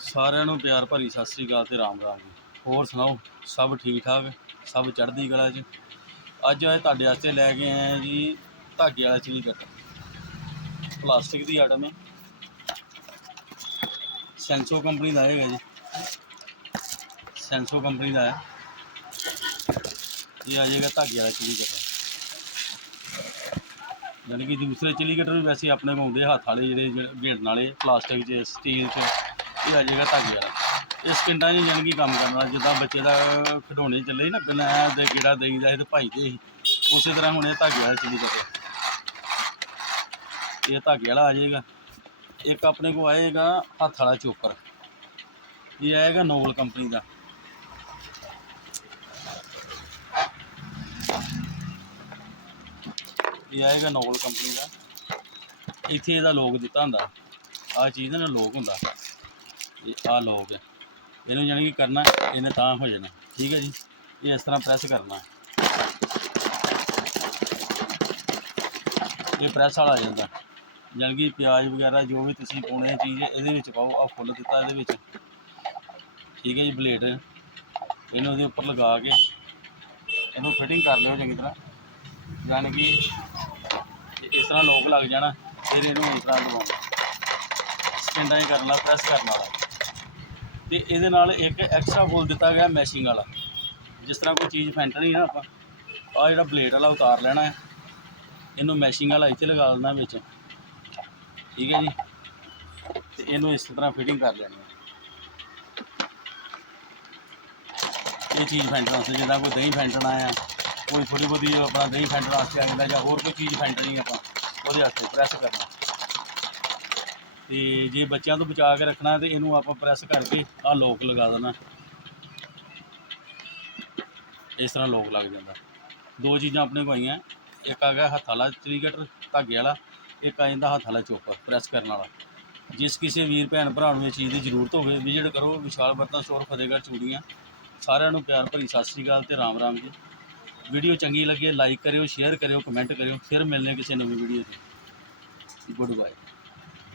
ਸਾਰਿਆਂ ਨੂੰ ਪਿਆਰ ਭਰੀ ਸਤਿ ਸ੍ਰੀ ਅਕਾਲ ਤੇ ਰਾਮ ਰਾਮ ਜੀ। ਹੋਰ ਸੁਣਾਓ, ਸਭ ਠੀਕ ਠਾਕ? ਸਭ ਚੜ੍ਹਦੀ ਕਲਾ 'ਚ? ਅੱਜ ਅਸੀਂ ਤੁਹਾਡੇ ਵਾਸਤੇ ਲੈ ਕੇ ਆਏ ਹਾਂ ਜੀ ਧਾਗੇ ਵਾਲਾ ਚਿਲੀ ਕੱਟ। ਪਲਾਸਟਿਕ ਦੀ ਆਈਟਮ ਹੈ ਸੈਂਸੋ ਕੰਪਨੀ ਦਾ ਹੈਗਾ ਜੀ। ਸੈਂਸੋ ਕੰਪਨੀ ਦਾ ਹੈ ਇਹ ਆ ਜਾਏਗਾ ਧਾਗੇ ਵਾਲਾ ਚਿਲੀ ਕੱਟ। ਯਾਨੀ ਕਿ ਦੂਸਰੇ ਚਿਲੀ ਕਟਰ ਵੀ ਵੈਸੇ ਆਪਣੇ ਕੋਲ ਹੱਥ ਵਾਲੇ ਜਿਹੜੇ ਗੇੜਨ ਵਾਲੇ ਪਲਾਸਟਿਕ 'ਚ, ਸਟੀਲ 'ਚ। ਇਹ ਆ ਜਾਏਗਾ ਧਾਗੇ ਵਾਲਾ। ਇਹ ਸਕਿੰਟਾਂ 'ਚ ਯਾਨੀ ਕਿ ਕੰਮ ਕਰਨਾ। ਜਿੱਦਾਂ ਬੱਚੇ ਦਾ ਖਿਡੌਣੇ ਚੱਲੇ ਸੀ ਨਾ। ਪਹਿਲਾਂ ਐਂ ਦੇ ਗੇੜਾ ਦੇਈਦਾ ਸੀ ਤੇ ਭਾਈਦੇ ਸੀ ਉਸੇ ਤਰ੍ਹਾਂ ਹੁਣ ਇਹ ਧਾਗੇ ਵਾਲਾ ਚਿਲੀ ਕਟਰ ਇਹ ਧਾਗੇ ਵਾਲਾ ਆ ਜਾਏਗਾ। ਇੱਕ ਆਪਣੇ ਕੋਲ ਆਏਗਾ ਹੱਥ ਵਾਲਾ ਚੋਕਰ। ਇਹ ਆਏਗਾ ਨੋਵਲ ਕੰਪਨੀ ਦਾ। ਇਹ ਆਏਗਾ ਨੋਵਲ ਕੰਪਨੀ ਦਾ। ਇੱਥੇ ਇਹਦਾ ਲੋਕ ਦਿੱਤਾ ਹੁੰਦਾ। ਆ ਚੀਜ਼ ਦਾ ਨਾ ਲੋਕ ਹੁੰਦਾ। ਇਹ ਆ ਲੋਕ ਹੈ ਇਹਨੂੰ ਜਾਣੀ ਕਿ ਕਰਨਾ, ਇਹਨੇ ਤਾਂ ਹੋ ਜਾਣਾ। ਠੀਕ ਹੈ ਜੀ? ਇਹ ਇਸ ਤਰ੍ਹਾਂ ਪ੍ਰੈਸ ਕਰਨਾ। ਇਹ ਪ੍ਰੈਸ ਵਾਲਾ ਆ ਜਾਂਦਾ। ਜਾਣੀ ਕਿ ਪਿਆਜ਼ ਵਗੈਰਾ ਜੋ ਵੀ ਤੁਸੀਂ ਪਾਉਣੇ ਚੀਜ਼, ਇਹਦੇ ਵਿੱਚ ਪਾਓ ਆ ਫੁੱਲ ਦਿੱਤਾ ਇਹਦੇ ਵਿੱਚ। ਠੀਕ ਹੈ ਜੀ ਬਲੇਡ ਇਹਨੂੰ ਉਹਦੇ ਉੱਪਰ ਲਗਾ ਕੇ ਇਹਨੂੰ ਫਿਟਿੰਗ ਕਰ ਲਿਓ ਚੰਗੀ ਤਰ੍ਹਾਂ। ਯਾਨੀ ਕਿ ਇਸ ਤਰ੍ਹਾਂ ਲੋਕ ਲੱਗ ਜਾਣਾ, ਫਿਰ ਇਹਨੂੰ ਇਸ ਤਰ੍ਹਾਂ ਲਵਾਉਣਾ ਸਟੈਂਡਾਂ 'ਚ ਕਰਨਾ ਪ੍ਰੈਸ ਕਰਨ ਵਾਲਾ। ਤੇ ਇਹਦੇ ਨਾਲ ਇੱਕ ਐਕਸਟਰਾ ਫੁੱਲ ਦਿੱਤਾ ਗਿਆ ਮੈਸ਼ਿੰਗ ਵਾਲਾ। ਜਿਸ ਤਰ੍ਹਾਂ ਕੋਈ ਚੀਜ਼ ਫੈਂਟਣੀ ਨਾ ਆਪਾਂ ਆ ਜਿਹੜਾ ਬਲੇਡ ਵਾਲਾ ਉਤਾਰ ਲੈਣਾ ਹੈ, ਇਹਨੂੰ ਮੈਸ਼ਿੰਗ ਵਾਲਾ ਇੱਥੇ ਲਗਾ ਦੇਣਾ ਵਿੱਚ। ਠੀਕ ਹੈ ਜੀ? ਤੇ ਇਹਨੂੰ ਇਸ ਤਰ੍ਹਾਂ ਫਿਟਿੰਗ ਕਰ ਲੈਣੀ ਇਹ ਚੀਜ਼ ਫੈਂਟਣ ਵਾਸਤੇ, ਜਿੱਦਾਂ ਕੋਈ ਦਹੀਂ ਫੈਂਟਣਾ ਆ ਕੋਈ ਥੋੜੀ ਬਹੁਤੀ ਆਪਣਾ ਦਹੀਂ ਫੈਂਟਣ ਵਾਸਤੇ ਆ ਜਾਂਦਾ ਜਾਂ ਹੋਰ ਕੋਈ ਚੀਜ਼ ਫੈਂਟਣੀ ਆਪਾਂ, ਉਹਦੇ ਵਾਸਤੇ ਪ੍ਰੈਸ ਕਰਨਾ। ਤੇ ਜੇ ਬੱਚਿਆਂ ਤੋਂ ਬਚਾ ਕੇ ਰੱਖਣਾ ਤੇ ਇਹਨੂੰ ਆਪਾਂ ਪ੍ਰੈਸ ਕਰਕੇ ਆਹ ਲੋਕ ਲਗਾ ਦੇਣਾ। ਇਸ ਤਰ੍ਹਾਂ ਲੋਕ ਲੱਗ ਜਾਂਦਾ। ਦੋ ਚੀਜ਼ਾਂ ਆਪਣੇ ਕੋਲ ਆਈਆਂ। ਇੱਕ ਆ ਗਿਆ ਹੱਥ ਵਾਲਾ ਚਲੀਕਟਰ ਧਾਗੇ ਵਾਲਾ। ਇੱਕ ਆ ਜਾਂਦਾ ਹੱਥ ਵਾਲਾ ਚੋਪਰ ਪ੍ਰੈਸ ਕਰਨ ਵਾਲਾ। ਜਿਸ ਕਿਸੇ ਵੀਰ, ਭੈਣ, ਭਰਾ ਨੂੰ ਇਹ ਚੀਜ਼ ਦੀ ਜ਼ਰੂਰਤ ਹੋਵੇ, ਵਿਜ਼ਿਟ ਕਰੋ, ਵਿਸ਼ਾਲ ਬਰਤਨ ਸਟੋਰ, ਫਤਿਹਗੜ੍ਹ, ਚੂੜੀਆਂ। ਸਾਰਿਆਂ ਨੂੰ ਪਿਆਰ ਭਰੀ ਸਤਿ ਸ੍ਰੀ ਅਕਾਲ ਤੇ ਰਾਮ ਰਾਮ ਜੀ। ਵੀਡੀਓ ਚੰਗੀ ਲੱਗੇ ਲਾਈਕ ਕਰਿਓ ਸ਼ੇਅਰ ਕਰਿਓ ਕਮੈਂਟ ਕਰਿਓ। ਫਿਰ ਮਿਲਨੇ ਕਿਸੇ ਨਵੀਂ ਵੀਡੀਓ 'ਤੇ। Good bye